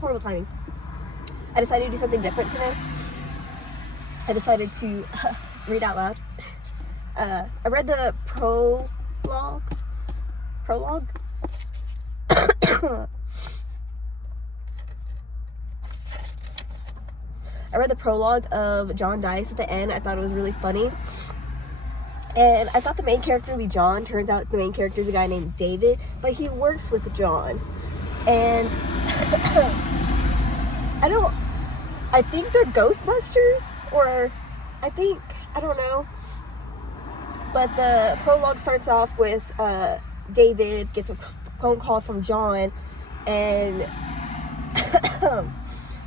Horrible timing. I decided to do something different today. I decided to read out loud. I read the prologue. I read the prologue of John Dies at the end. I thought it was really funny. And I thought the main character would be John. Turns out the main character is a guy named David, but he works with John. And I think they're Ghostbusters, or I don't know. But the prologue starts off with David gets a phone call from John, and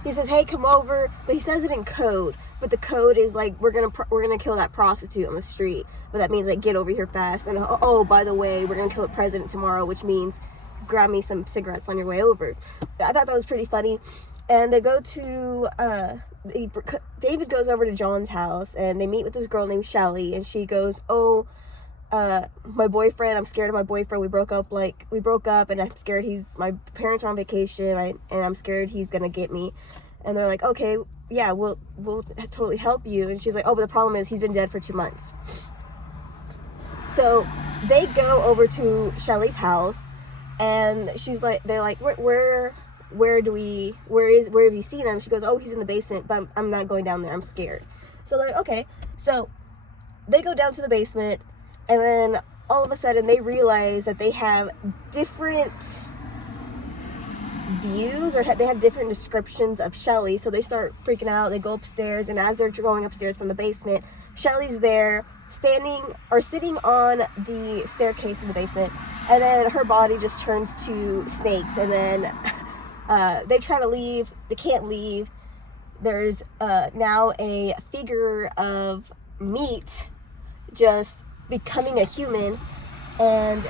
he says, "Hey, come over," but he says it in code. But the code is like, we're gonna kill that prostitute on the street. But that means like, get over here fast. And oh, by the way, we're gonna kill the president tomorrow, which means grab me some cigarettes on your way over. I thought that was pretty funny. And they go to David goes over to John's house, and they meet with this girl named Shelly, and she goes, "Oh, my boyfriend, I'm scared of my boyfriend. We broke up, and I'm scared my parents are on vacation, and I'm scared he's gonna get me." And they're like, "Okay, yeah, we'll totally help you." And she's like, "Oh, but the problem is he's been dead for 2 months." So they go over to Shelly's house, and they're like, where have you seen him? She goes, "Oh, he's in the basement, but I'm not going down there. I'm scared." So they're like, okay. So they go down to the basement, and then all of a sudden they realize that they have different views, or they have different descriptions of Shelly. So they start freaking out. They go upstairs, and as they're going upstairs from the basement, Shelly's there sitting on the staircase in the basement, and then her body just turns to snakes. And then they try to leave. They can't leave. There's now a figure of meat just becoming a human, and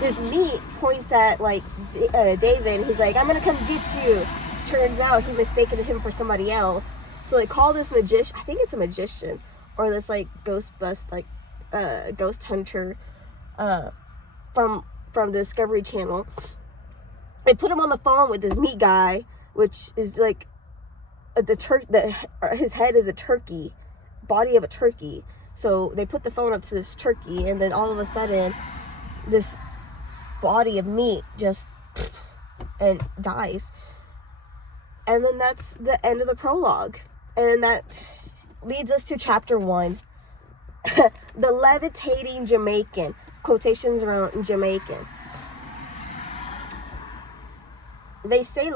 this meat points at like David. He's like, "I'm gonna come get you." Turns out he mistaken him for somebody else. So they call this magician, I think it's a magician, or this like ghost hunter from the Discovery Channel. They put him on the phone with this meat guy, which is like his head is a turkey, body of a turkey. So they put the phone up to this turkey, and then all of a sudden this body of meat just and dies. And then that's the end of the prologue, and that leads us to chapter 1. The levitating Jamaican, quotations around Jamaican. They say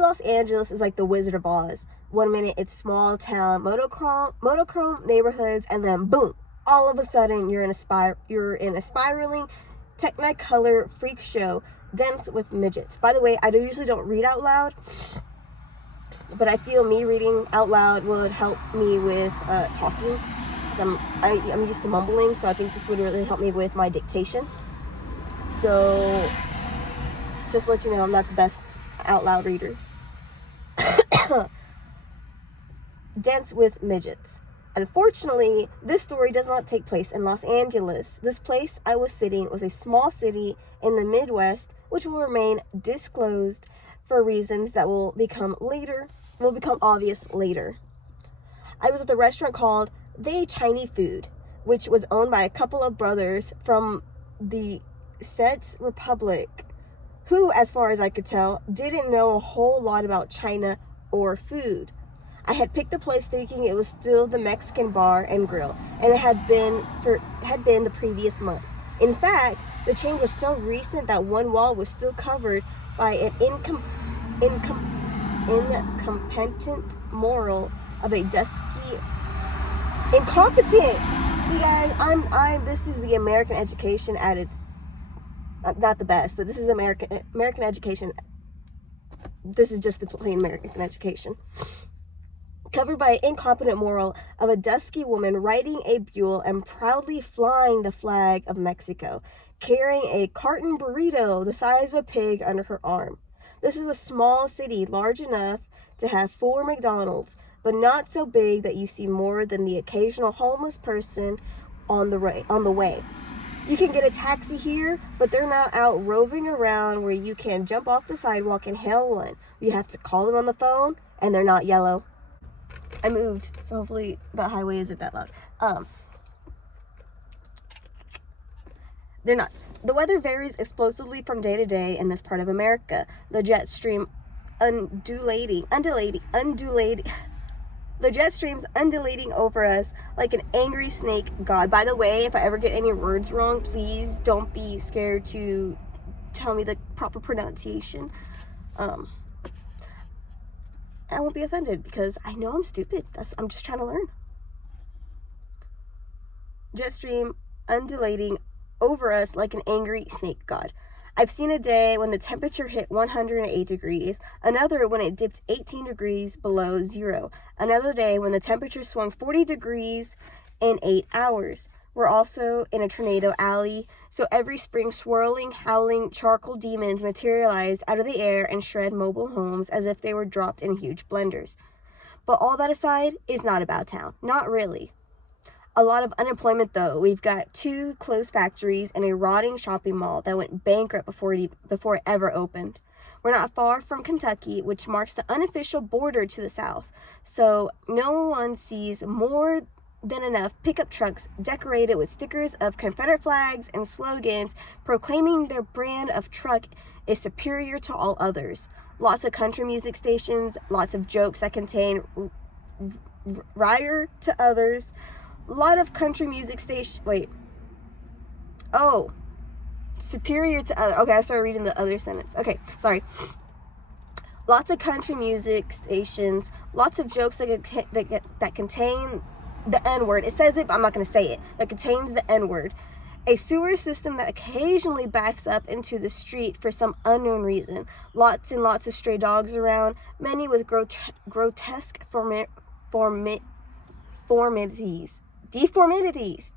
Los Angeles is like the Wizard of Oz. 1 minute it's small town, monochrome neighborhoods, and then boom, all of a sudden you're in a spiraling Technicolor freak show dense with midgets. By the way, I usually don't read out loud, but I feel me reading out loud would help me with talking, because I'm used to mumbling. So I think this would really help me with my dictation. So just to let you know, I'm not the best out loud readers. Dense with midgets. Unfortunately, this story does not take place in Los Angeles. This place I was sitting was a small city in the Midwest, which will remain disclosed for reasons that will become obvious later. I was at the restaurant called They Chinese Food, which was owned by a couple of brothers from the Czech Republic, who, as far as I could tell, didn't know a whole lot about China or food. I had picked the place thinking it was still the Mexican bar and grill, and it had been the previous months. In fact, the change was so recent that one wall was still covered by an incompetent mural of a dusky incompetent. See, guys, this is the American education at its not the best, but this is American education. This is just the plain American education. Covered by an incompetent mural of a dusky woman riding a mule and proudly flying the flag of Mexico, carrying a carton burrito the size of a pig under her arm. This is a small city, large enough to have 4 McDonald's, but not so big that you see more than the occasional homeless person on the way. You can get a taxi here, but they're not out roving around where you can jump off the sidewalk and hail one. You have to call them on the phone, and they're not yellow. I moved, so hopefully the highway isn't that loud. They're not. The weather varies explosively from day to day in this part of America. The jet stream undulating. The jet stream's undulating over us like an angry snake god. By the way, if I ever get any words wrong, please don't be scared to tell me the proper pronunciation. I won't be offended because I know I'm stupid. I'm just trying to learn. Jet stream undulating over us like an angry snake god. I've seen a day when the temperature hit 108 degrees, another when it dipped 18 degrees below zero, another day when the temperature swung 40 degrees in 8 hours. We're also in a tornado alley, so every spring swirling, howling charcoal demons materialize out of the air and shred mobile homes as if they were dropped in huge blenders. But all that aside, it's not about town. Not really. A lot of unemployment, though. We've got 2 closed factories and a rotting shopping mall that went bankrupt before it ever opened. We're not far from Kentucky, which marks the unofficial border to the south, so no one sees more than enough pickup trucks decorated with stickers of Confederate flags and slogans proclaiming their brand of truck is superior to all others. Lots of country music stations, lots of jokes that contain rire to others. A lot of country music station. Superior to other. Okay, I started reading the other sentence. Okay, sorry. Lots of country music stations. Lots of jokes that contain the N-word. It says it, but I'm not going to say it. That contains the N-word. A sewer system that occasionally backs up into the street for some unknown reason. Lots and lots of stray dogs around. Many with grotesque Deformities.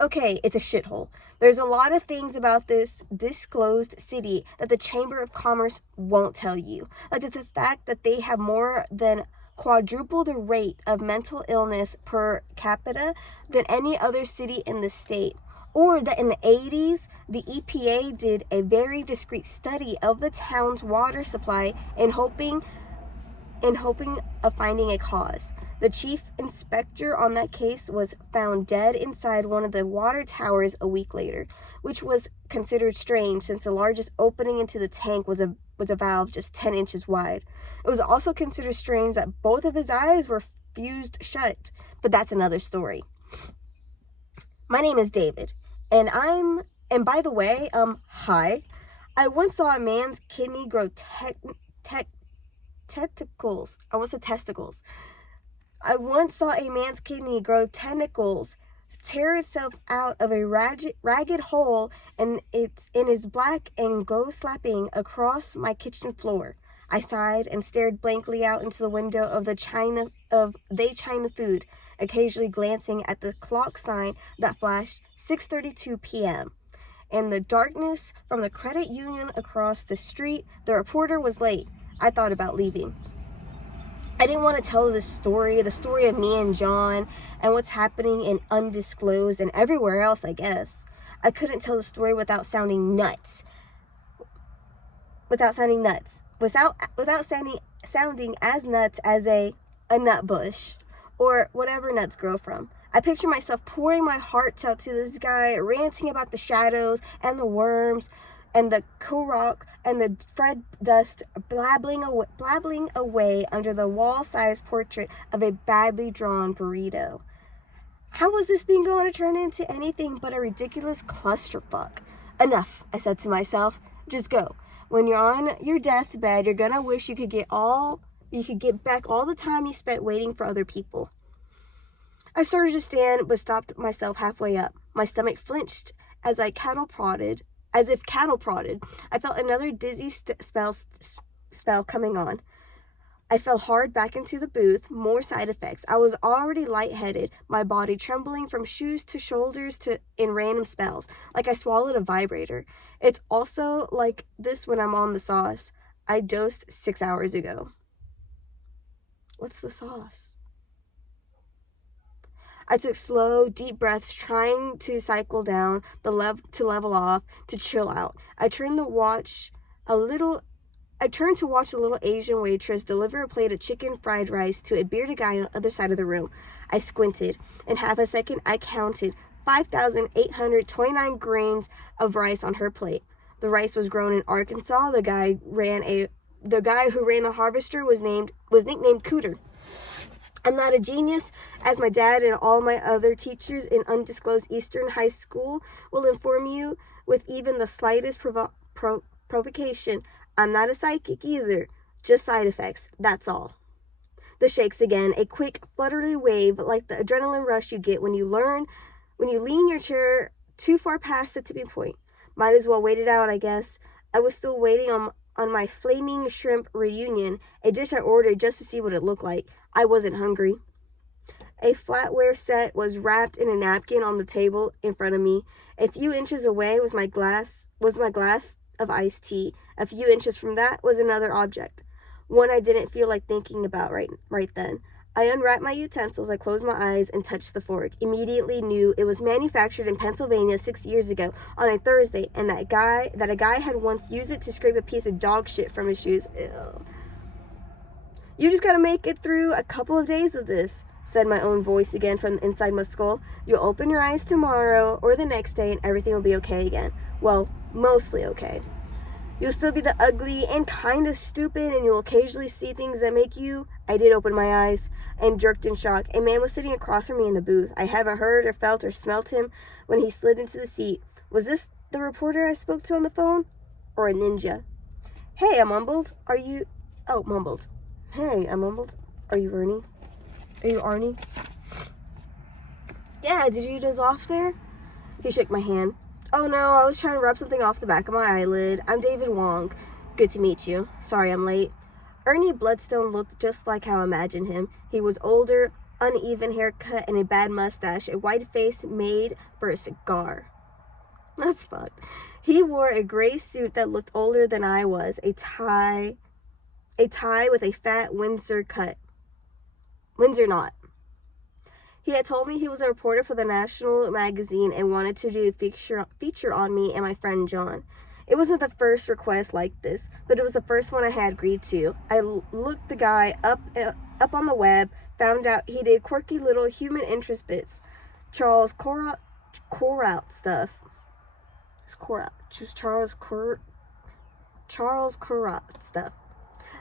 Okay, it's a shithole. There's a lot of things about this disclosed city that the Chamber of Commerce won't tell you. Like it's the fact that they have more than quadruple the rate of mental illness per capita than any other city in the state. Or that in the 80s, the EPA did a very discreet study of the town's water supply in hoping of finding a cause. The chief inspector on that case was found dead inside one of the water towers a week later, which was considered strange since the largest opening into the tank was a valve just 10 inches wide. It was also considered strange that both of his eyes were fused shut, but that's another story. My name is David, and by the way, hi. I once saw a man's kidney grow testicles. I once saw a man's kidney grow tentacles, tear itself out of a ragged hole in his black and go slapping across my kitchen floor. I sighed and stared blankly out into the window of China food, occasionally glancing at the clock sign that flashed 6:32 p.m. In the darkness from the credit union across the street, the reporter was late. I thought about leaving. I didn't want to tell the story of me and John and what's happening in Undisclosed and everywhere else, I guess. I couldn't tell the story without sounding nuts. Without sounding as nuts as a nut bush or whatever nuts grow from. I picture myself pouring my heart out to this guy, ranting about the shadows and the worms and the Korok and the Fred dust blabbling away under the wall-sized portrait of a badly drawn burrito. How was this thing going to turn into anything but a ridiculous clusterfuck? Enough, I said to myself. Just go. When you're on your deathbed, you're gonna wish you could get back all the time you spent waiting for other people. I started to stand, but stopped myself halfway up. My stomach flinched as if cattle prodded. I felt another dizzy spell coming on. I fell hard back into the booth, more side effects. I was already lightheaded, my body trembling from shoes to shoulders in random spells, like I swallowed a vibrator. It's also like this when I'm on the sauce. I dosed 6 hours ago. What's the sauce? I took slow, deep breaths, trying to cycle down to level off, to chill out. I turned to watch a little Asian waitress deliver a plate of chicken fried rice to a bearded guy on the other side of the room. I squinted. In half a second, I counted 5,829 grains of rice on her plate. The rice was grown in Arkansas. The guy who ran the harvester was nicknamed Cooter. I'm not a genius, as my dad and all my other teachers in undisclosed Eastern high school will inform you with even the slightest provocation. I'm not a psychic either, just side effects, that's all. The shakes again, a quick, fluttery wave like the adrenaline rush you get when you lean your chair too far past the tipping point. Might as well wait it out, I guess. I was still waiting on my flaming shrimp reunion, a dish I ordered just to see what it looked like. I wasn't hungry. A flatware set was wrapped in a napkin on the table in front of me. A few inches away was my glass of iced tea. A few inches from that was another object, one I didn't feel like thinking about right then. I unwrapped my utensils, I closed my eyes, and touched the fork. Immediately knew it was manufactured in Pennsylvania 6 years ago on a Thursday, and that a guy had once used it to scrape a piece of dog shit from his shoes. Ew. You just gotta make it through a couple of days of this, said my own voice again from inside my skull. You'll open your eyes tomorrow or the next day and everything will be okay again. Well, mostly okay. You'll still be the ugly and kind of stupid, and you'll occasionally see things that make you... I did open my eyes and jerked in shock. A man was sitting across from me in the booth. I haven't heard or felt or smelt him when he slid into the seat. Was this the reporter I spoke to on the phone? Or a ninja? Hey, I mumbled. Mumbled. Hey, I mumbled. Are you Ernie? Are you Arnie? Yeah, did you doze off there? He shook my hand. Oh no, I was trying to rub something off the back of my eyelid. I'm David Wong. Good to meet you. Sorry I'm late. Ernie Bloodstone looked just like how I imagined him. He was older, uneven haircut, and a bad mustache, a white face made for a cigar. That's fucked. He wore a gray suit that looked older than I was, a tie with a fat Windsor knot. He had told me he was a reporter for the National magazine and wanted to do a feature on me and my friend John. It wasn't the first request like this, but it was the first one I had agreed to. I looked the guy up on the web, found out he did quirky little human interest bits. Charles Kuralt stuff. It's Kuralt. Just Charles Kuralt stuff.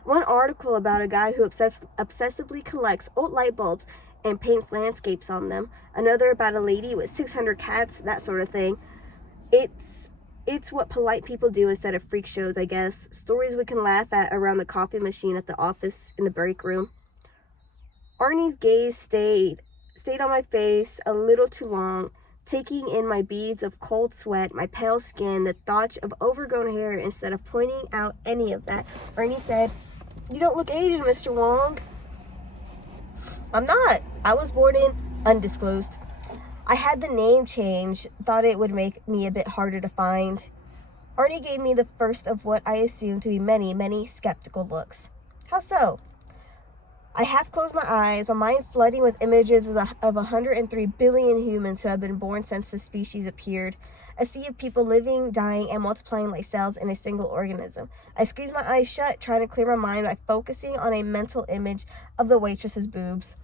One article about a guy who obsessively collects old light bulbs and paints landscapes on them. Another about a lady with 600 cats, that sort of thing. It's what polite people do instead of freak shows, I guess. Stories we can laugh at around the coffee machine at the office in the break room. Arnie's gaze stayed on my face a little too long, taking in my beads of cold sweat, my pale skin, the thought of overgrown hair. Instead of pointing out any of that, Ernie said, "You don't look Asian, Mr. Wong." I'm not. I was born in undisclosed. I had the name change, thought it would make me a bit harder to find. Arnie gave me the first of what I assumed to be many, many skeptical looks. How so? I half closed my eyes, my mind flooding with images of 103 billion humans who have been born since the species appeared. A sea of people living, dying, and multiplying like cells in a single organism. I squeezed my eyes shut, trying to clear my mind by focusing on a mental image of the waitress's boobs.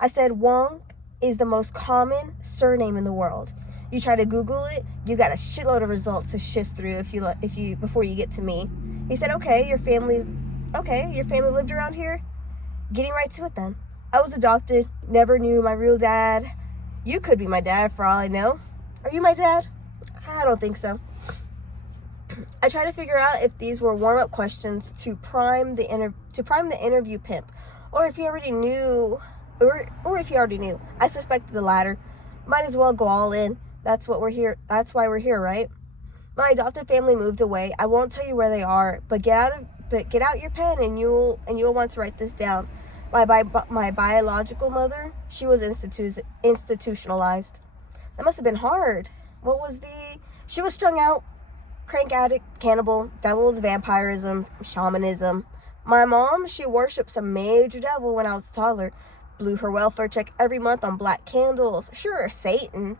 I said, Wong is the most common surname in the world. You try to Google it, you got a shitload of results to shift through before you get to me. He said, okay, your family lived around here? Getting right to it then. I was adopted, never knew my real dad. You could be my dad for all I know. Are you my dad? I don't think so. I try to figure out if these were warm-up questions to prime the interview pimp, or if he already knew. I suspected the latter. Might as well go all in. That's why we're here, right? My adopted family moved away. I won't tell you where they are, but get out your pen and you'll want to write this down. My biological mother, she was institutionalized. That must have been hard. She was strung out, crank addict, cannibal, devil with vampirism, shamanism. My mom, she worshipped some major devil when I was a toddler. blew her welfare check every month on black candles. Sure, Satan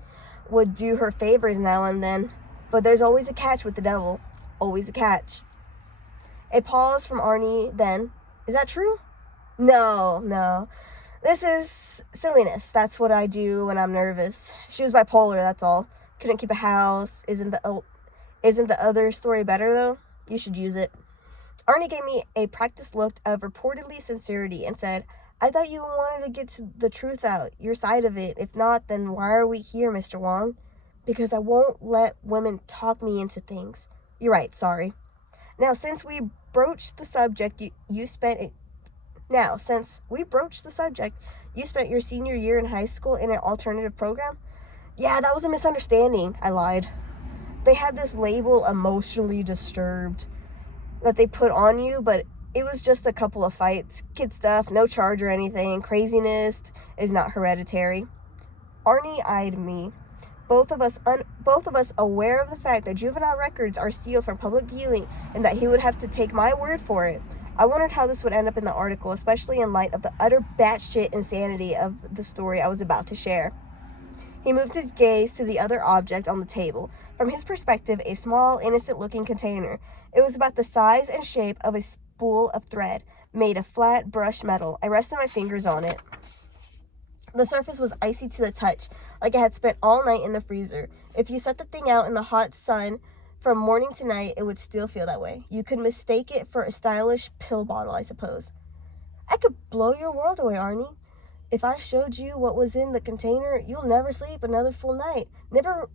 would do her favors now and then, but there's always a catch with the devil. Always a catch. A pause from Arnie then. Is that true? No. This is silliness. That's what I do when I'm nervous. She was bipolar, that's all. Couldn't keep a house. Isn't the other story better, though? You should use it. Arnie gave me a practiced look of reportedly sincerity and said, I thought you wanted to get the truth out, your side of it. If not, then why are we here, Mr. Wong? Because I won't let women talk me into things. You're right, sorry. Now, since we broached the subject, you spent your senior year in high school in an alternative program? Yeah, that was a misunderstanding. I lied. They had this label, emotionally disturbed, that they put on you, but it was just a couple of fights. Kid stuff, no charge or anything. Craziness is not hereditary. Arnie eyed me. Both of us aware of the fact that juvenile records are sealed for public viewing and that he would have to take my word for it. I wondered how this would end up in the article, especially in light of the utter batshit insanity of the story I was about to share. He moved his gaze to the other object on the table. From his perspective, a small, innocent-looking container. It was about the size and shape of a spool of thread, made of flat, brushed metal. I rested my fingers on it. The surface was icy to the touch, like I had spent all night in the freezer. If you set the thing out in the hot sun from morning to night, it would still feel that way. You could mistake it for a stylish pill bottle, I suppose. I could blow your world away, Arnie. If I showed you what was in the container, you'll never sleep another full night. Never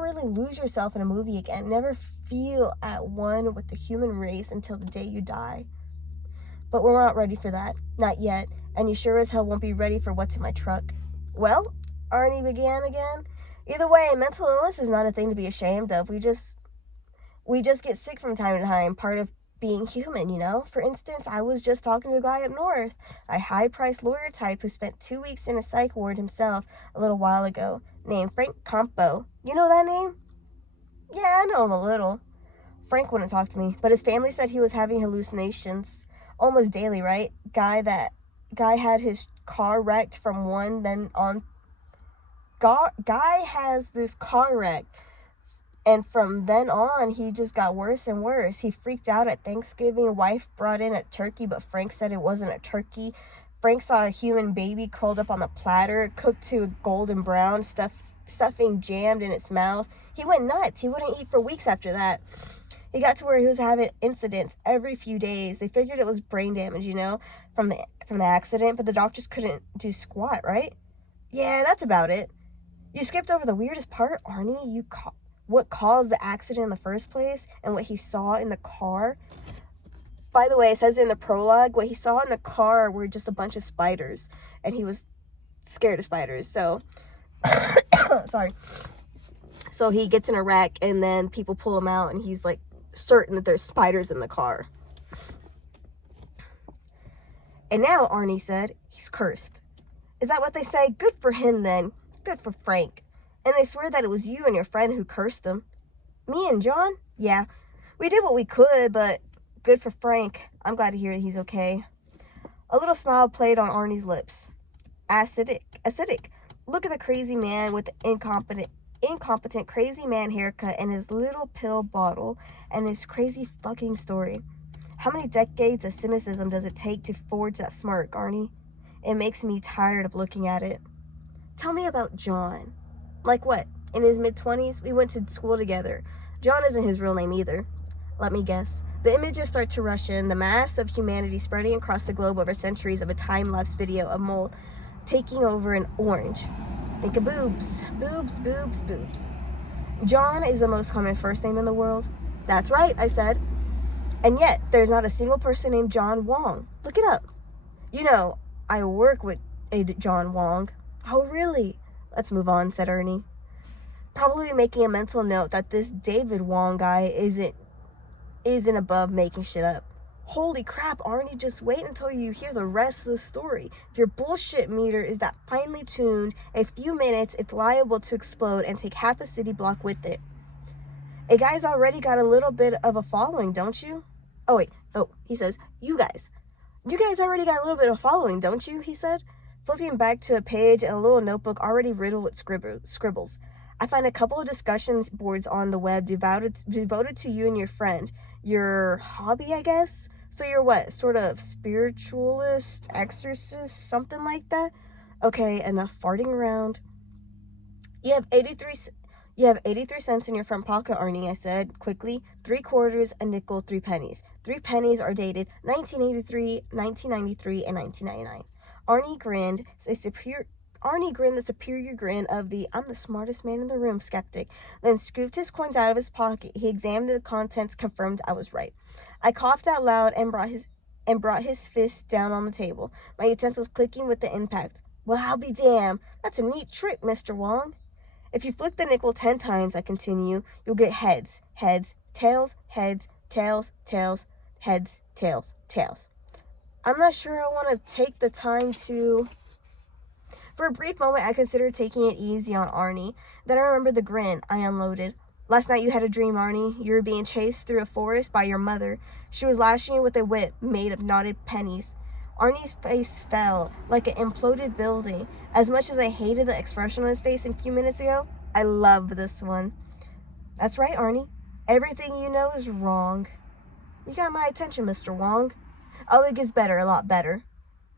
really lose yourself in a movie again. Never feel at one with the human race until the day you die. But we're not ready for that. Not yet. And you sure as hell won't be ready for what's in my truck. Well, Arnie began again. Either way, mental illness is not a thing to be ashamed of. We just get sick from time to time. Part of being human, you know? For instance, I was just talking to a guy up north, a high-priced lawyer type who spent 2 weeks in a psych ward himself a little while ago, named Frank Campo. You know that name? Yeah, I know him a little. Frank wouldn't talk to me, but his family said he was having hallucinations almost daily, right? Guy had his car wrecked from one, then on. Guy has this car wreck. And from then on, he just got worse and worse. He freaked out at Thanksgiving. Wife brought in a turkey, but Frank said it wasn't a turkey. Frank saw a human baby curled up on the platter, cooked to a golden brown, stuffing jammed in its mouth. He went nuts. He wouldn't eat for weeks after that. He got to where he was having incidents every few days. They figured it was brain damage, you know, from the accident, but the doctors couldn't do squat, right? Yeah, that's about it. You skipped over the weirdest part, Arnie. What caused the accident in the first place and what he saw in the car. By the way, it says in the prologue, what he saw in the car were just a bunch of spiders, and he was scared of spiders. So, sorry. So he gets in a wreck, and then people pull him out, and he's like certain that there's spiders in the car. And now, Arnie said, he's cursed. Is that what they say? Good for him then. Good for Frank. And they swear that it was you and your friend who cursed him. Me and John? Yeah, we did what we could, but good for Frank. I'm glad to hear that he's okay. A little smile played on Arnie's lips. Acidic. Look at the crazy man with the incompetent crazy man haircut and his little pill bottle and his crazy fucking story. How many decades of cynicism does it take to forge that smirk, Arnie? It makes me tired of looking at it. Tell me about John. Like what? In his mid-20s, we went to school together. John isn't his real name either. Let me guess. The images start to rush in, the mass of humanity spreading across the globe over centuries of a time-lapse video of mold taking over an orange. Think of boobs. Boobs, boobs, boobs. John is the most common first name in the world. That's right, I said. And yet, there's not a single person named John Wong. Look it up. You know, I work with a John Wong. Oh, really? Let's move on, said Ernie. Probably making a mental note that this David Wong guy isn't above making shit up. Holy crap, Arnie, just wait until you hear the rest of the story. If your bullshit meter is that finely tuned, a few minutes, it's liable to explode and take half a city block with it. A guy's already got a little bit of a following, don't you? He says, you guys already got a little bit of following, don't you? He said. flipping back to a page in a little notebook already riddled with scribbles. I find a couple of discussion boards on the web devoted to you and your friend. Your hobby, I guess? So you're what, sort of spiritualist, exorcist, something like that? Okay, enough farting around. You have 83 cents in your front pocket, Arnie, I said, quickly. 3 quarters, a nickel, 3 pennies. 3 pennies are dated 1983, 1993, and 1999. Arnie grinned the superior grin of the "I'm the smartest man in the room" skeptic, then scooped his coins out of his pocket. He examined the contents, confirmed I was right. I coughed out loud and brought his fist down on the table, my utensils clicking with the impact. Well, I'll be damned. That's a neat trick, Mr. Wong. If you flick the nickel 10 times, I continue, you'll get heads, heads, tails, heads, tails, tails, heads, tails, tails. I'm not sure I want to take the time to... For a brief moment, I considered taking it easy on Arnie. Then I remembered the grin I unloaded. Last night you had a dream, Arnie. You were being chased through a forest by your mother. She was lashing you with a whip made of knotted pennies. Arnie's face fell like an imploded building. As much as I hated the expression on his face a few minutes ago, I love this one. That's right, Arnie. Everything you know is wrong. You got my attention, Mr. Wong. Oh, it gets better, a lot better.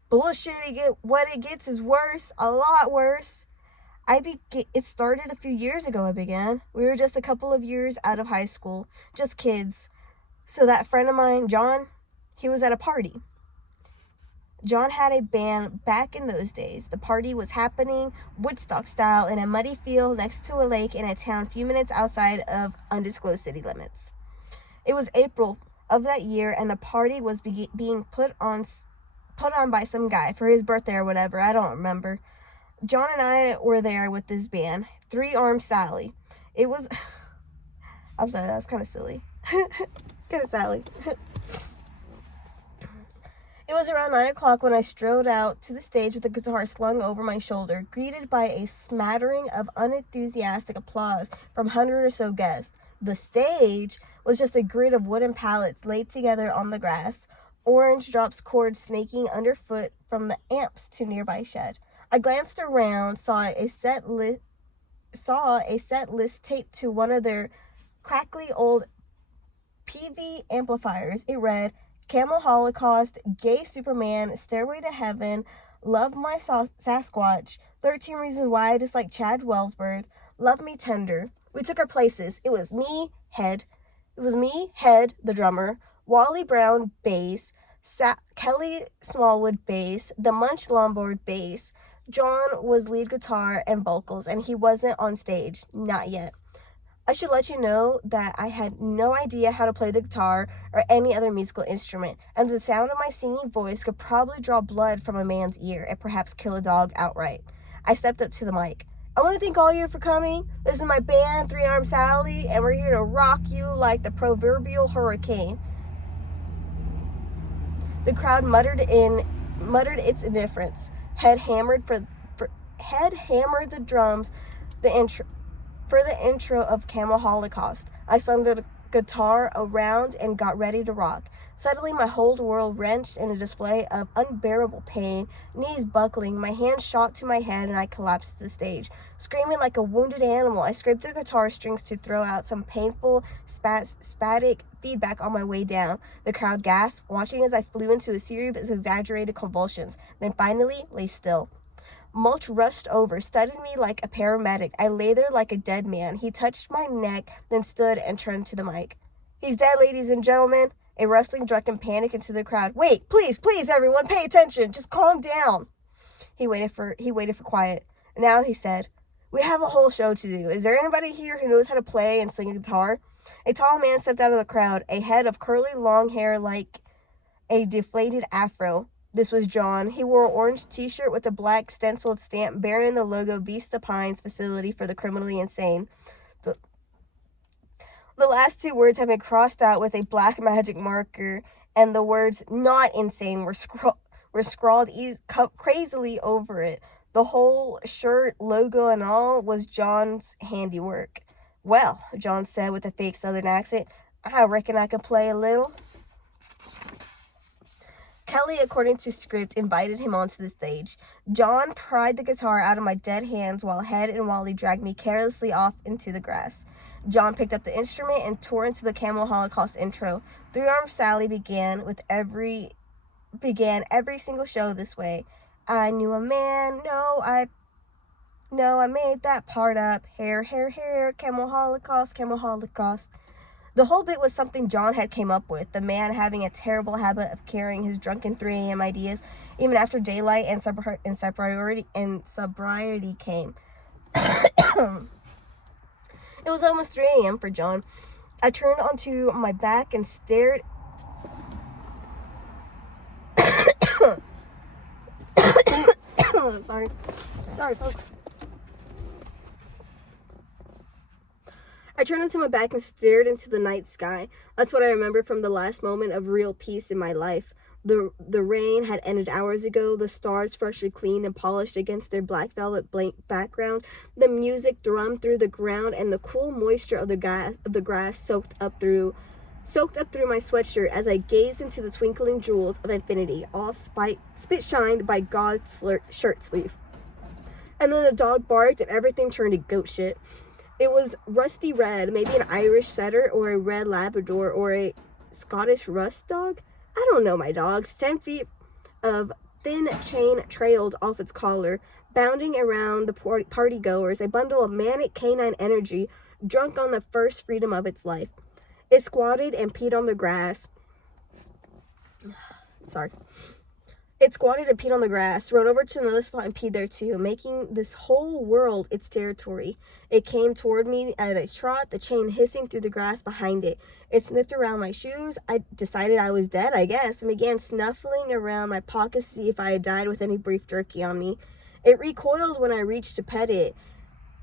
Bullshit, what it gets is worse, a lot worse. It started a few years ago, I began. We were just a couple of years out of high school, just kids. So that friend of mine, John, he was at a party. John had a band back in those days. The party was happening Woodstock style in a muddy field next to a lake in a town few minutes outside of undisclosed city limits. It was April of that year, and the party was being put on by some guy for his birthday or whatever. I don't remember. John and I were there with this band, 3-Armed Sally. It was... I'm sorry, that's kind of silly. It's kind of Sally. It was around 9 o'clock when I strode out to the stage with the guitar slung over my shoulder, greeted by a smattering of unenthusiastic applause from 100 or so guests. The stage was just a grid of wooden pallets laid together on the grass, orange drops cords snaking underfoot from the amps to nearby shed. I glanced around, saw a set list taped to one of their crackly old PV amplifiers. It read, Camel Holocaust, Gay Superman, Stairway to Heaven, Love My Sasquatch, 13 Reasons Why I Dislike Chad Wellsberg, Love Me Tender. We took our places. It was me, Head, the drummer, Wally Brown, bass, Kelly Smallwood, bass, the Munch Lombard, bass. John was lead guitar and vocals, and he wasn't on stage. Not yet. I should let you know that I had no idea how to play the guitar or any other musical instrument, and the sound of my singing voice could probably draw blood from a man's ear and perhaps kill a dog outright. I stepped up to the mic. I want to thank all of you for coming. This is my band, 3-Armed Sally, and we're here to rock you like the proverbial hurricane. The crowd muttered its indifference. Head hammered the drums, for the intro of Camel Holocaust. I slung the guitar around and got ready to rock. Suddenly, my whole world wrenched in a display of unbearable pain, knees buckling, my hands shot to my head, and I collapsed to the stage. Screaming like a wounded animal, I scraped the guitar strings to throw out some painful, spastic feedback on my way down. The crowd gasped, watching as I flew into a series of exaggerated convulsions, then finally lay still. Mulch rushed over, studied me like a paramedic. I lay there like a dead man. He touched my neck, then stood and turned to the mic. He's dead, ladies and gentlemen. A rustling drunken panic into the crowd. Wait, please, everyone, pay attention. Just calm down. He waited for quiet. Now he said, we have a whole show to do. Is there anybody here who knows how to play and sing a guitar? A tall man stepped out of the crowd, a head of curly long hair like a deflated afro. This was John. He wore an orange t-shirt with a black stenciled stamp bearing the logo Vista Pines Facility for the Criminally Insane. The last 2 words had been crossed out with a black magic marker, and the words "not insane" were scrawled crazily over it. The whole shirt, logo, and all was John's handiwork. Well, John said with a fake southern accent, I reckon I can play a little. Kelly, according to script, invited him onto the stage. John pried the guitar out of my dead hands while Head and Wally dragged me carelessly off into the grass. John picked up the instrument and tore into the Camel Holocaust intro. Three Armed Sally began every single show this way. I knew a man, I made that part up. Hair, Camel Holocaust, Camel Holocaust. The whole bit was something John had came up with, the man having a terrible habit of carrying his drunken 3 a.m. ideas even after daylight and sobriety came. It was almost 3 a.m. for John. I turned onto my back and stared. Sorry, folks. I turned onto my back and stared into the night sky. That's what I remember from the last moment of real peace in my life. The rain had ended hours ago, the stars freshly cleaned and polished against their black velvet blank background. The music drummed through the ground, and the cool moisture of the grass soaked up through my sweatshirt as I gazed into the twinkling jewels of infinity, all spit shined by God's shirt sleeve. And then the dog barked and everything turned to goat shit. It was rusty red, maybe an Irish setter or a red Labrador or a Scottish rust dog. I don't know my dogs. 10 feet of thin chain trailed off its collar, bounding around the partygoers, a bundle of manic canine energy, drunk on the first freedom of its life. It squatted and peed on the grass. It squatted and peed on the grass, rode over to another spot and peed there too, making this whole world its territory. It came toward me at a trot, the chain hissing through the grass behind it. It sniffed around my shoes. I decided I was dead, I guess, and began snuffling around my pockets to see if I had died with any beef jerky on me. It recoiled when I reached to pet it,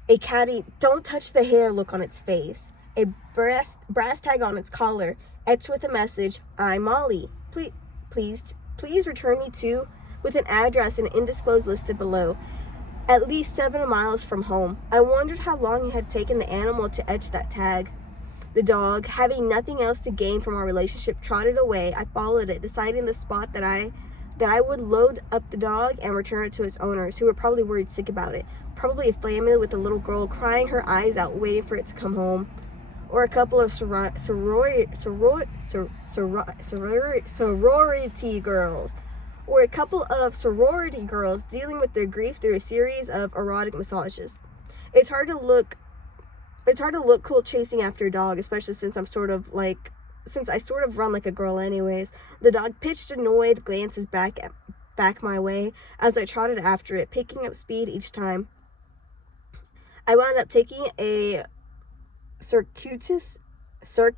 a catty, don't touch the hair look on its face, a brass tag on its collar, etched with a message, I'm Molly. Please return me to, with an address and undisclosed listed below, at least 7 miles from home. I wondered how long it had taken the animal to etch that tag. The dog, having nothing else to gain from our relationship, trotted away. I followed it, deciding the spot that I would load up the dog and return it to its owners, who were probably worried sick about it. Probably a family with a little girl crying her eyes out waiting for it to come home. Or a couple of sorority girls. Or a couple of sorority girls dealing with their grief through a series of erotic massages. It's hard to look cool chasing after a dog, especially since I sort of run like a girl anyways. The dog pitched annoyed glances back my way as I trotted after it, picking up speed each time. I wound up taking a circuitous path.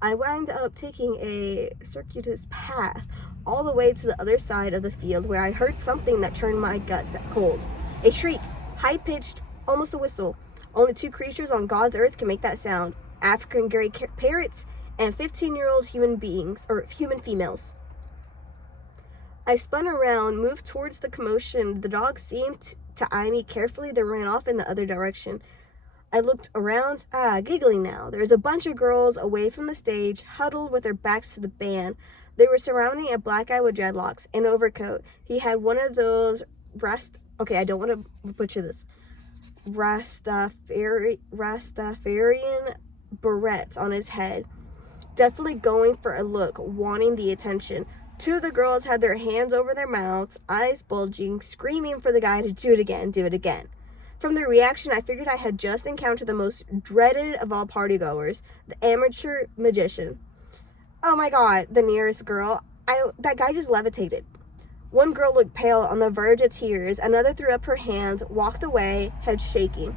I wound up taking a circuitous path all the way to the other side of the field, where I heard something that turned my guts cold. A shriek, high-pitched, almost a whistle. Only 2 creatures on God's earth can make that sound: African gray parrots and 15-year-old human females. I spun around, moved towards the commotion. The dog seemed to eye me carefully, then ran off in the other direction. I looked around, giggling now. There was a bunch of girls away from the stage, huddled with their backs to the band. They were surrounding a black guy with dreadlocks, an overcoat. He had one of those I don't want to butcher this. Rastafarian barrettes on his head. Definitely going for a look, wanting the attention. 2 of the girls had their hands over their mouths, eyes bulging, screaming for the guy to do it again. From their reaction, I figured I had just encountered the most dreaded of all partygoers, the amateur magician. Oh my god, the nearest girl. That guy just levitated. One girl looked pale, on the verge of tears. Another threw up her hands, walked away, head shaking.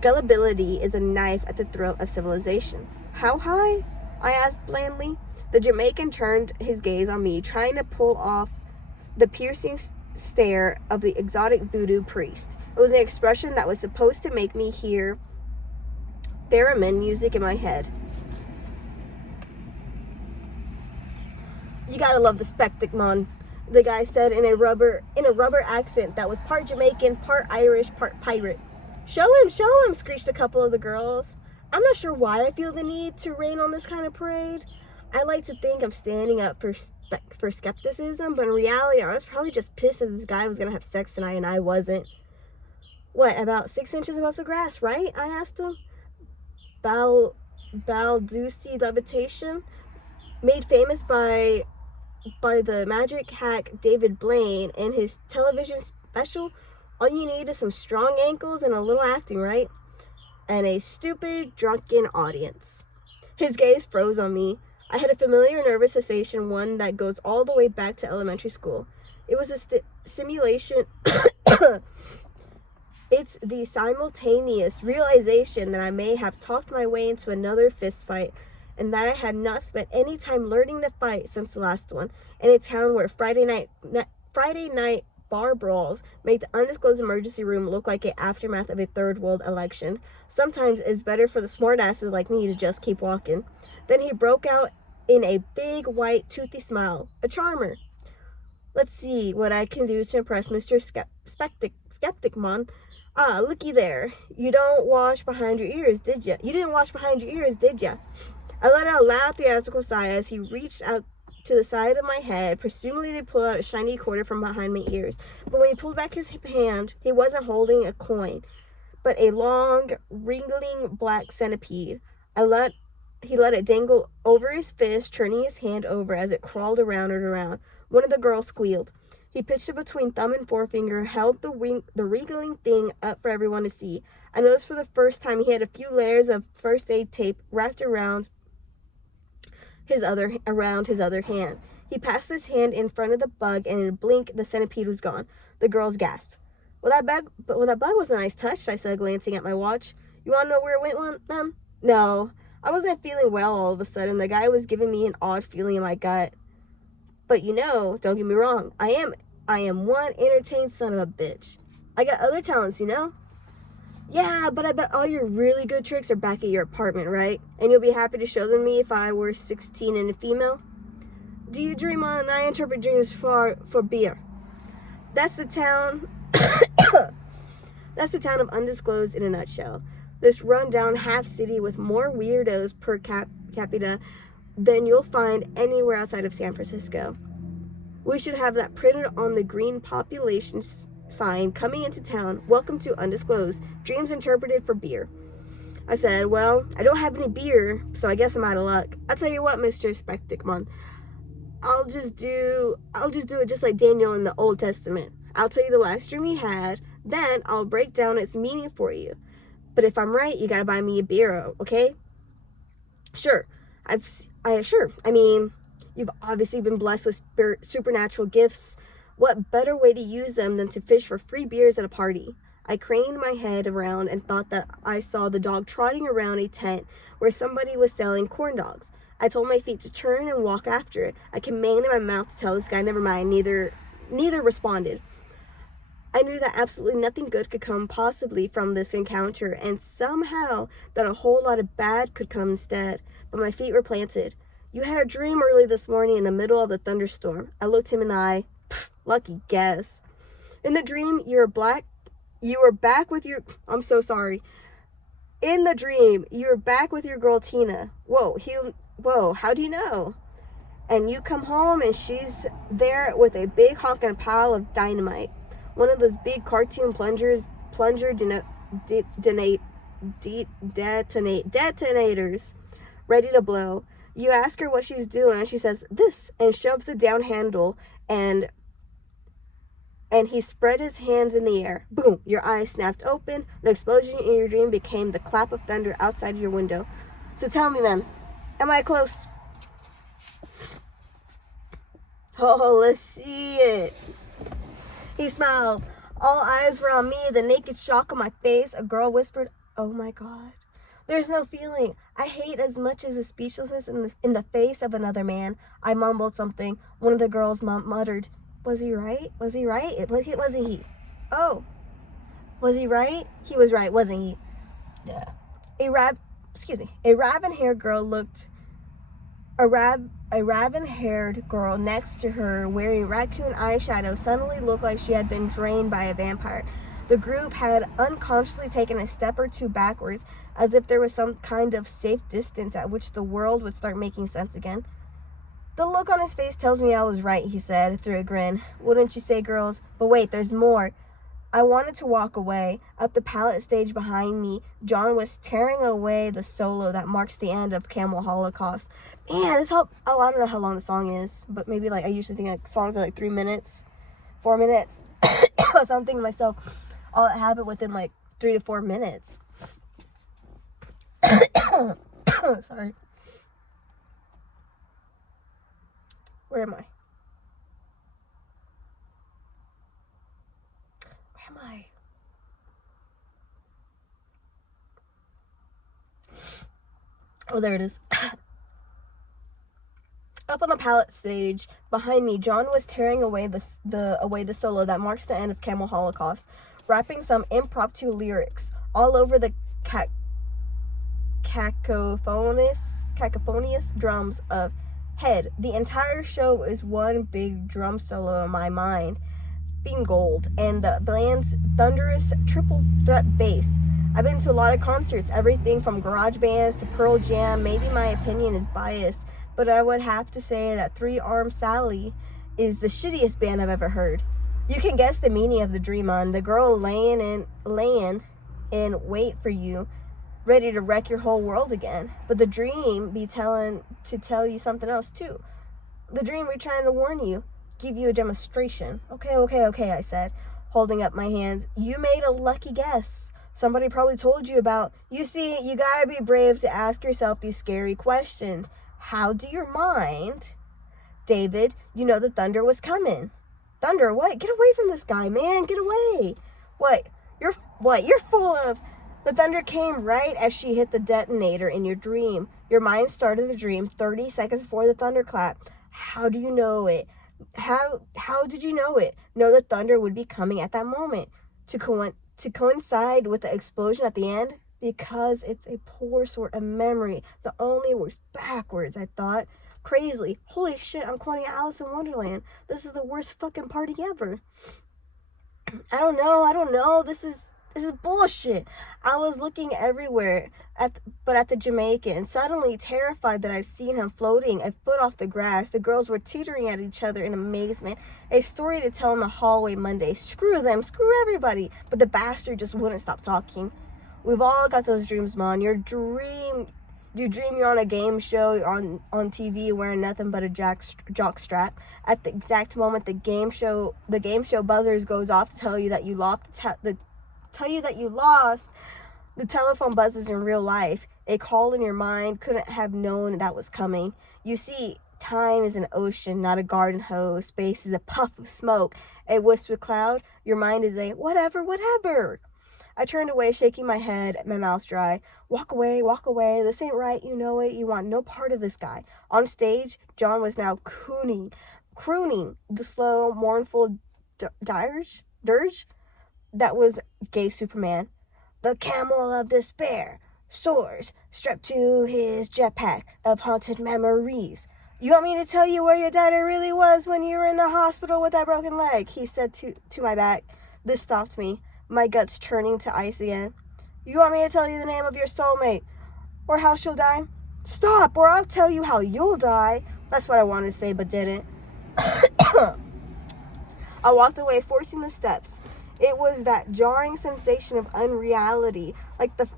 Gullibility is a knife at the throat of civilization. How high? I asked blandly. The Jamaican turned his gaze on me, trying to pull off the piercing stare of the exotic voodoo priest. It was an expression that was supposed to make me hear theremin music in my head. You gotta love the spectacle, man, the guy said in a rubber accent that was part Jamaican, part Irish, part pirate. Show him, screeched a couple of the girls. I'm not sure why I feel the need to rain on this kind of parade. I like to think I'm standing up for skepticism, but in reality, I was probably just pissed that this guy was gonna have sex tonight and I wasn't. What, about 6 inches above the grass, right? I asked him. Baldussi levitation, made famous by the magic hack David Blaine in his television special. All you need is some strong ankles and a little acting, right? And a stupid, drunken audience. His gaze froze on me. I had a familiar nervous sensation, one that goes all the way back to elementary school. It was a simulation. It's the simultaneous realization that I may have talked my way into another fist fight, and that I had not spent any time learning to fight since the last one, in a town where Friday night bar brawls make the undisclosed emergency room look like an aftermath of a third world election. Sometimes it's better for the smartasses like me to just keep walking. Then he broke out in a big, white, toothy smile. A charmer. Let's see what I can do to impress Mr. Skeptic Mon. Ah, looky there. You don't wash behind your ears, did ya? You didn't wash behind your ears, did ya? I let out a loud theatrical sigh as he reached out to the side of my head, presumably to pull out a shiny quarter from behind my ears. But when he pulled back his hand, he wasn't holding a coin, but a long, wriggling black centipede. He let it dangle over his fist, turning his hand over as it crawled around and around. One of the girls squealed. He pitched it between thumb and forefinger, held the wriggling thing up for everyone to see. I noticed for the first time he had a few layers of first aid tape wrapped around his other hand. He passed his hand in front of the bug, and in a blink, the centipede was gone. The girls gasped. Well, that bug was a nice touch, I said, glancing at my watch. You want to know where it went, ma'am? No. I wasn't feeling well all of a sudden. The guy was giving me an odd feeling in my gut. But don't get me wrong, I am one entertained son of a bitch. I got other talents, Yeah, but I bet all your really good tricks are back at your apartment, right? And you'll be happy to show them me if I were 16 and a female? Do you dream on? I interpret dreams for beer. That's the town. That's the town of Undisclosed in a nutshell. This rundown half city with more weirdos per capita than you'll find anywhere outside of San Francisco. We should have that printed on the green population sign coming into town. Welcome to Undisclosed. Dreams interpreted for beer. I said, well, I don't have any beer, so I guess I'm out of luck. I'll tell you what, Mr. Specticmon. I'll just do it just like Daniel in the Old Testament. I'll tell you the last dream he had, then I'll break down its meaning for you. But if I'm right, you gotta buy me a beer, okay? Sure. I mean, you've obviously been blessed with supernatural gifts. What better way to use them than to fish for free beers at a party? I craned my head around and thought that I saw the dog trotting around a tent where somebody was selling corn dogs. I told my feet to turn and walk after it. I commanded my mouth to tell this guy never mind. Neither responded. I knew that absolutely nothing good could come possibly from this encounter, and somehow that a whole lot of bad could come instead. But my feet were planted. You had a dream early this morning in the middle of the thunderstorm. I looked him in the eye. Pfft, lucky guess. In the dream, you were back with your... I'm so sorry. In the dream, you were back with your girl Tina. Whoa, how do you know? And you come home and she's there with a big honking pile of dynamite. One of those big cartoon detonators, ready to blow. You ask her what she's doing, and she says, this, and shoves the down handle, and he spread his hands in the air. Boom, your eyes snapped open. The explosion in your dream became the clap of thunder outside your window. So tell me, man, am I close? Oh, let's see it. He smiled. All eyes were on me, the naked shock on my face. A girl whispered, oh my God. There's no feeling. I hate as much as the speechlessness in the face of another man. I mumbled something. One of the girls muttered, was he right? Was he right? Wasn't he? Oh. Was he right? He was right, wasn't he? Yeah. A raven-haired girl next to her wearing raccoon eyeshadow suddenly looked like she had been drained by a vampire. The group had unconsciously taken a step or two backwards, as if there was some kind of safe distance at which the world would start making sense again. The look on his face tells me I was right, he said, through a grin. Wouldn't you say, girls? But wait, there's more. I wanted to walk away. Up the pallet stage behind me, John was tearing away the solo that marks the end of Camel Holocaust. Man, I don't know how long the song is, but maybe I usually think songs are 3 minutes, 4 minutes. So I'm thinking to myself, all that happened within 3 to 4 minutes. Sorry. Where am I? Oh, there it is. Up on the pallet stage behind me, John was tearing away the solo that marks the end of Camel Holocaust, rapping some impromptu lyrics all over the cacophonous drums of Head. The entire show is one big drum solo in my mind. Gold and the band's thunderous triple threat bass. I've been to a lot of concerts, everything from garage bands to Pearl Jam. Maybe my opinion is biased, but I would have to say that 3-Armed Sally is the shittiest band I've ever heard. You can guess the meaning of the dream on the girl laying in wait for you, ready to wreck your whole world again. But the dream be tell you something else too. The dream be trying to warn you, give you a demonstration. Okay, I said, holding up my hands. You made a lucky guess. Somebody probably told you about. You see, you gotta be brave to ask yourself these scary questions. How do your mind? David, you know the thunder was coming. Thunder, what? Get away from this guy, man. Get away. What? You're full of... The thunder came right as she hit the detonator in your dream. Your mind started the dream 30 seconds before the thunderclap. How do you know it? How did you know it? Know that thunder would be coming at that moment to coincide with the explosion at the end? Because it's a poor sort of memory. The only works backwards, I thought. Crazily. Holy shit, I'm quoting Alice in Wonderland. This is the worst fucking party ever. I don't know. This is bullshit. I was looking everywhere, but at the Jamaican, suddenly terrified that I'd seen him floating a foot off the grass. The girls were teetering at each other in amazement. A story to tell in the hallway Monday. Screw them, screw everybody. But the bastard just wouldn't stop talking. We've all got those dreams, Mon. You dream you're on a game show, you're on TV wearing nothing but a jock strap. At the exact moment the game show buzzers goes off to tell you that you lost the telephone buzzes in real life. A call in your mind couldn't have known that was coming. You see, time is an ocean, not a garden hose. Space is a puff of smoke, a wisp of cloud. Your mind is a whatever. I turned away, shaking my head, my mouth dry. Walk away. This ain't right, you know it. You want no part of this guy. On stage, John was now crooning the slow, mournful dirge that was Gay Superman. The camel of despair soars, strapped to his jetpack of haunted memories. You want me to tell you where your daddy really was when you were in the hospital with that broken leg? He said to my back. This stopped me, my guts turning to ice again. You want me to tell you the name of your soulmate? Or how she'll die? Stop, or I'll tell you how you'll die. That's what I wanted to say, but didn't. I walked away, forcing the steps. It was that jarring sensation of unreality, like the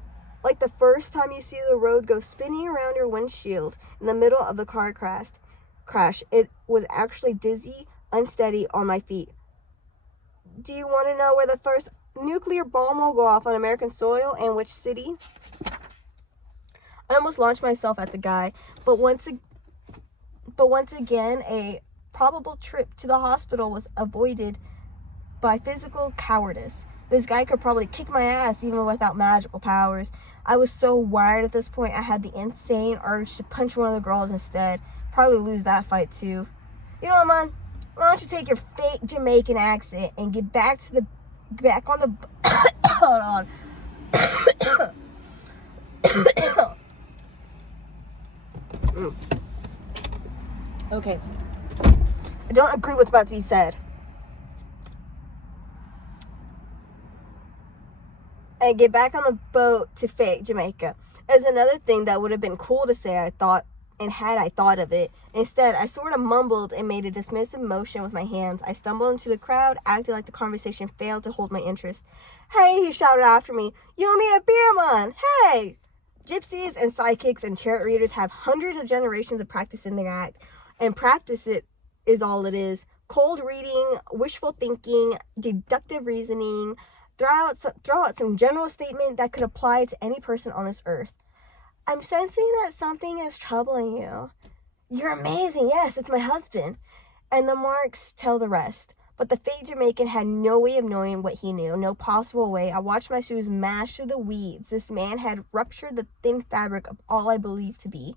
first time you see the road go spinning around your windshield in the middle of the car crash. It was actually dizzy, unsteady on my feet. Do you want to know where the first nuclear bomb will go off on American soil and which city? I almost launched myself at the guy, but once again, a probable trip to the hospital was avoided by physical cowardice. This guy could probably kick my ass even without magical powers. I was so wired at this point, I had the insane urge to punch one of the girls instead. Probably lose that fight too. You know what, man? Why don't you take your fake Jamaican accent and get back on the hold on. Okay. I don't agree with what's about to be said. and get back on the boat to fake Jamaica. As another thing that would have been cool to say, I thought, and had I thought of it. Instead, I sort of mumbled and made a dismissive motion with my hands. I stumbled into the crowd, acting like the conversation failed to hold my interest. Hey, he shouted after me. You owe me a beer, man. Hey! Gypsies and psychics and tarot readers have hundreds of generations of practice in their act, and practice it is all it is. Cold reading, wishful thinking, deductive reasoning. Throw out some general statement that could apply to any person on this earth. I'm sensing that something is troubling you. You're amazing. Yes, it's my husband. And the marks tell the rest. But the fake Jamaican had no way of knowing what he knew, no possible way. I watched my shoes mash through the weeds. This man had ruptured the thin fabric of all I believed to be.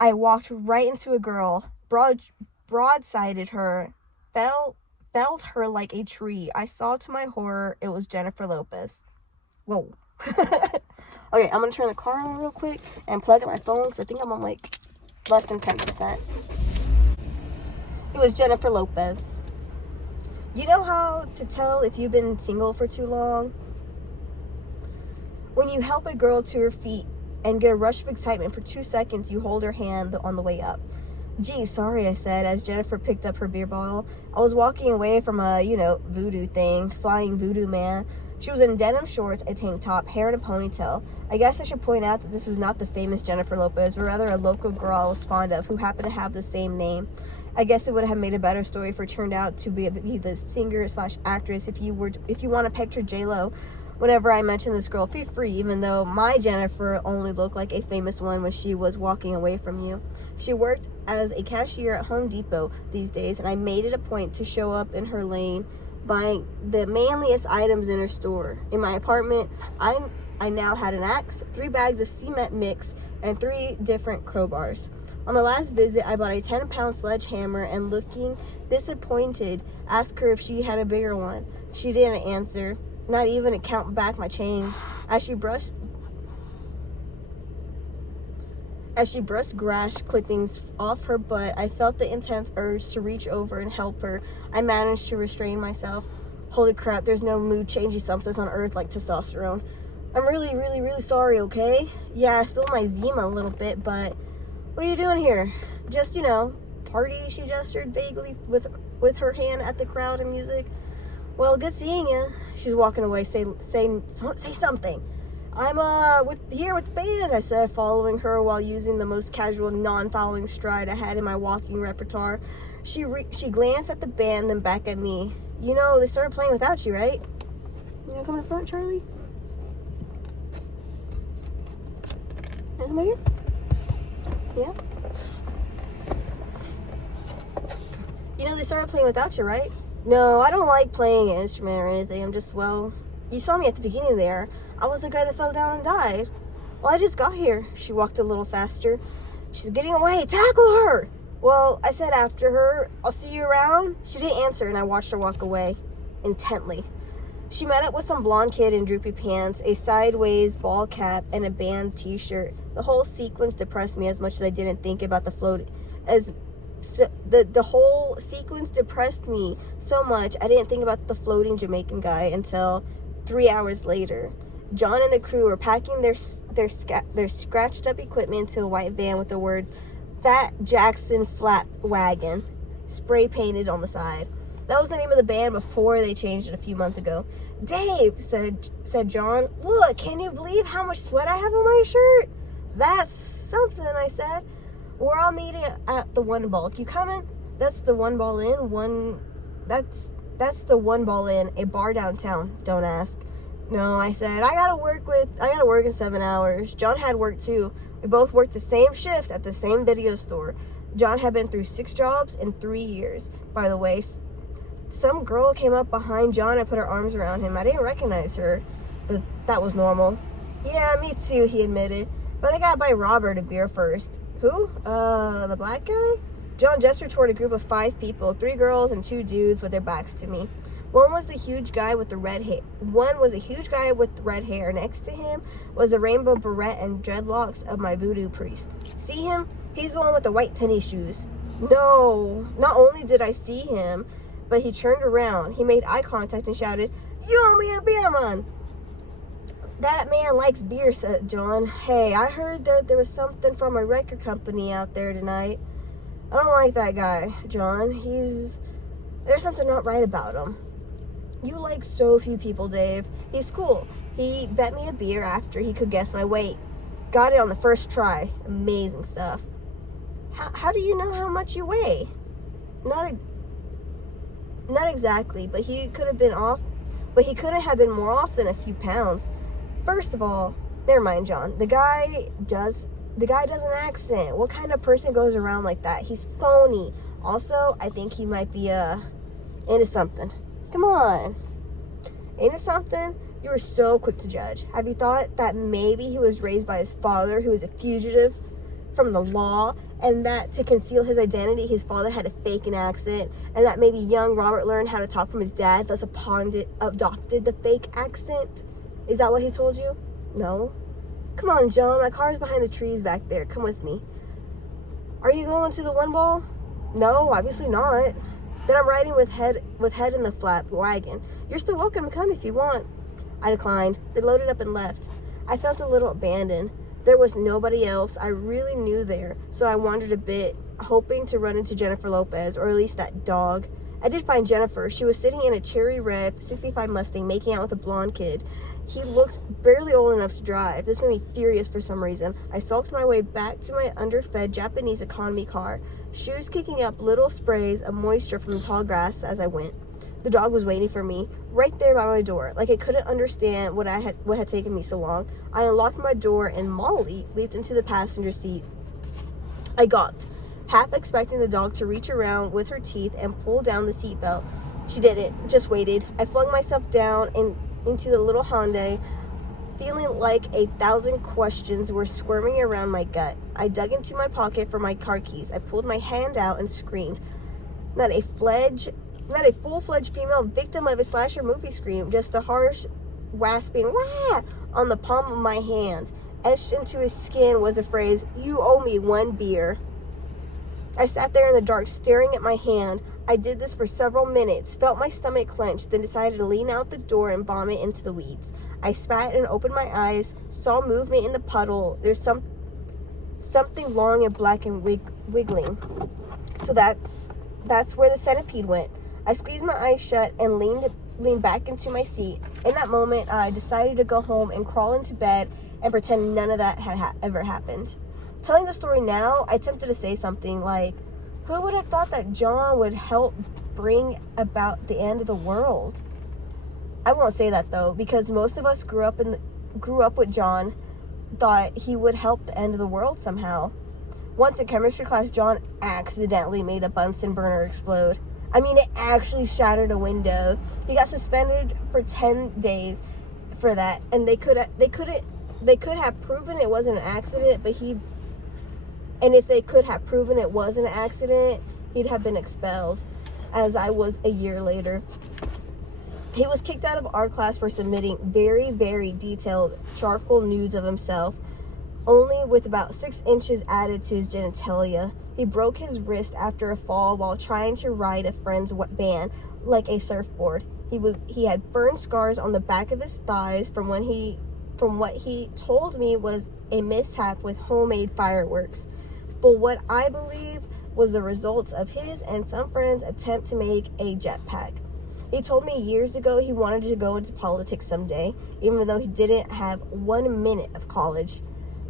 I walked right into a girl, broadsided her, felled her like a tree. I saw to my horror it was Jennifer Lopez. Whoa. Okay, I'm gonna turn the car on real quick and plug in my phone because I think I'm on like less than 10%. It was Jennifer Lopez. You know how to tell if you've been single for too long? When you help a girl to her feet and get a rush of excitement for 2 seconds, you hold her hand on the way up. Gee, sorry, I said as Jennifer picked up her beer bottle. I was walking away from a, voodoo thing, flying voodoo man. She was in denim shorts, a tank top, hair in a ponytail. I guess I should point out that this was not the famous Jennifer Lopez, but rather a local girl I was fond of who happened to have the same name. I guess it would have made a better story if it turned out to be the singer/actress. If you want to picture J-Lo, whenever I mention this girl, feel free, even though my Jennifer only looked like a famous one when she was walking away from you. She worked as a cashier at Home Depot these days, and I made it a point to show up in her lane, buying the manliest items in her store. In my apartment, I now had an axe, 3 bags of cement mix, and 3 different crowbars. On the last visit, I bought a 10-pound sledgehammer and, looking disappointed, asked her if she had a bigger one. She didn't answer, not even to count back my change. As she brushed grass clippings off her butt, I felt the intense urge to reach over and help her. I managed to restrain myself. Holy crap, there's no mood-changing substance on earth like testosterone. I'm really, really, really sorry, okay? Yeah, I spilled my Zima a little bit, but what are you doing here? Just, party, she gestured vaguely with her hand at the crowd and music. Well, good seeing you. She's walking away. Say something. I'm here with the band, I said, following her while using the most casual, non-following stride I had in my walking repertoire. She glanced at the band, then back at me. They started playing without you, right? You wanna come in front, Charlie? Come here? Yeah? They started playing without you, right? No, I don't like playing an instrument or anything. I'm just, you saw me at the beginning there. I was the guy that fell down and died. Well, I just got here. She walked a little faster. She's getting away. Tackle her! Well, I said after her, I'll see you around. She didn't answer, and I watched her walk away intently. She met up with some blonde kid in droopy pants, a sideways ball cap, and a band t-shirt. The whole sequence depressed me as much as I didn't think about the float. The whole sequence depressed me so much I didn't think about the floating Jamaican guy until 3 hours later. John and the crew were packing their scratched up equipment into a white van with the words "Fat Jackson Flat Wagon" spray painted on the side. That was the name of the band before they changed it a few months ago. Dave, said John, look, can you believe how much sweat I have on my shirt? That's something, I said. We're all meeting at the One Bulk. You coming? That's the One Ball Inn. That's the One Ball Inn, a bar downtown. Don't ask. No, I said, I gotta work in 7 hours. John had work too. We both worked the same shift at the same video store. John had been through 6 jobs in 3 years. By the way, some girl came up behind John and put her arms around him. I didn't recognize her, but that was normal. Yeah, me too, he admitted. But I got to buy Robert a beer first. Who? The black guy? John gestured toward a group of 5 people, 3 girls and 2 dudes with their backs to me. One was a huge guy with red hair. Next to him was a rainbow beret and dreadlocks of my voodoo priest. See him? He's the one with the white tennis shoes. No, not only did I see him, but he turned around. He made eye contact and shouted, "You owe me a beer, man!" That man likes beer, said John. Hey, I heard there was something from a record company out there tonight. I don't like that guy, John. There's something not right about him. You like so few people, Dave. He's cool. He bet me a beer after he could guess my weight. Got it on the first try. Amazing stuff. How do you know how much you weigh? Not exactly, but he could have been off. But he couldn't have been more off than a few pounds. First of all, never mind, John. The guy does an accent. What kind of person goes around like that? He's phony. Also, I think he might be into something. Come on. Into something? You were so quick to judge. Have you thought that maybe he was raised by his father, who is a fugitive from the law, and that to conceal his identity, his father had to fake an accent, and that maybe young Robert learned how to talk from his dad, thus adopted the fake accent? Is that what he told you? No. Come on, John. My car's behind the trees back there. Come with me. Are you going to the one ball? No, obviously not. Then I'm riding with head in the flat wagon. You're still welcome to come if you want. I declined. They loaded up and left. I felt a little abandoned. There was nobody else I really knew there, so I wandered a bit, hoping to run into Jennifer Lopez, or at least that dog. I did find Jennifer. She was sitting in a cherry red 65 Mustang making out with a blonde kid. He looked barely old enough to drive. This made me furious for some reason. I sulked my way back to my underfed Japanese economy car, shoes kicking up little sprays of moisture from the tall grass as I went. The dog was waiting for me, right there by my door, like it couldn't understand what had taken me so long. I unlocked my door and Molly leaped into the passenger seat. I gawked, half expecting the dog to reach around with her teeth and pull down the seatbelt. She didn't, just waited. I flung myself down into the little Hyundai, feeling like 1,000 questions were squirming around my gut. I dug into my pocket for my car keys. I pulled my hand out and screamed. Not a full-fledged female victim of a slasher movie scream, just a harsh, rasping wah on the palm of my hand. Etched into his skin was a phrase, "You owe me one beer." I sat there in the dark, staring at my hand. I did this for several minutes, felt my stomach clench, then decided to lean out the door and vomit into the weeds. I spat and opened my eyes, saw movement in the puddle. There's something long and black and wiggling. So that's where the centipede went. I squeezed my eyes shut and leaned back into my seat. In that moment, I decided to go home and crawl into bed and pretend none of that had ever happened. Telling the story now, I attempted to say something like, who would have thought that John would help bring about the end of the world? I won't say that though, because most of us grew up with John, thought he would help the end of the world somehow. Once in chemistry class, John accidentally made a Bunsen burner explode. I mean, it actually shattered a window. He got suspended for 10 days for that, and they could have proven it wasn't an accident, and if they could have proven it was an accident, he'd have been expelled, as I was a year later. He was kicked out of art class for submitting very, very detailed charcoal nudes of himself, only with about 6 inches added to his genitalia. He broke his wrist after a fall while trying to ride a friend's van like a surfboard. He had burn scars on the back of his thighs from what he told me was a mishap with homemade fireworks, but what I believe was the results of his and some friends' attempt to make a jetpack. He told me years ago he wanted to go into politics someday, even though he didn't have 1 minute of college.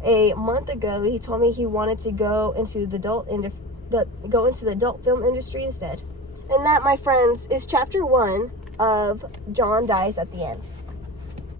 A month ago, he told me he wanted to go into the adult film industry instead. And that, my friends, is chapter 1 of John Dies at the End.